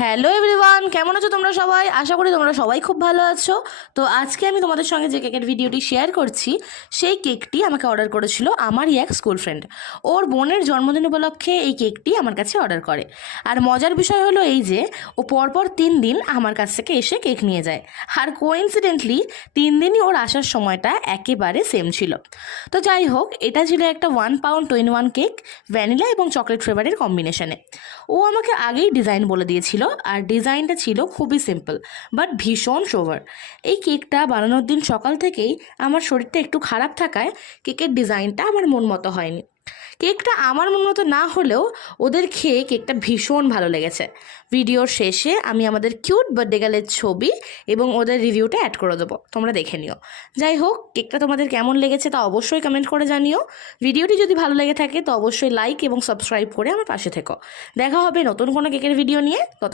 Hello everyone, কেমন আছো তোমরা সবাই? আশা করি তোমরা সবাই খুব ভালো আছো। তো আজকে আমি তোমাদের সঙ্গে যে কেকের ভিডিওটি শেয়ার করছি, সেই কেকটি আমাকে অর্ডার করেছিল আমারই এক স্কুল ফ্রেন্ড। ওর বোনের জন্মদিন উপলক্ষে এই কেকটি আমার কাছে অর্ডার করে। আর মজার বিষয় হলো এই যে ও পরপর 3 দিন আমার কাছ থেকে এসে কেক নিয়ে যায়। আর কোইন্সিডেন্টলি 3 দিনই ওর আসার সময়টা একেবারে সেম ছিল। তো যাই হোক, এটা ছিল একটা 1 পাউন্ড 21 কেক, ভ্যানিলা এবং চকলেট ফ্লেভারের কম্বিনেশনে। ও আমাকে আগেই ডিজাইন বলে দিয়েছিল, আর ডিজাইনটা ছিল খুবই সিম্পল বাট ভীষণ সোভার। এই কেকটা বানানোর দিন সকাল থেকেই আমার শরীরটা একটু খারাপ থাকায় কেকের ডিজাইনটা আমার মন মতো হয়নি। কেকটা আমার মন মতো না হলেও ওদের খেয়ে কেকটা ভীষণ ভালো লেগেছে। ভিডিওর শেষে আমি আমাদের কিউট বার্থডে গার্লের ছবি এবং ওদের রিভিউটা অ্যাড করে দেবো, তোমরা দেখে নিও। যাই হোক, কেকটা তোমাদের কেমন লেগেছে তা অবশ্যই কমেন্ট করে জানিও। ভিডিওটি যদি ভালো লেগে থাকে তো অবশ্যই লাইক এবং সাবস্ক্রাইব করে আমার পাশে থেকো। দেখা হবে নতুন কোনো কেকের ভিডিও নিয়ে। তত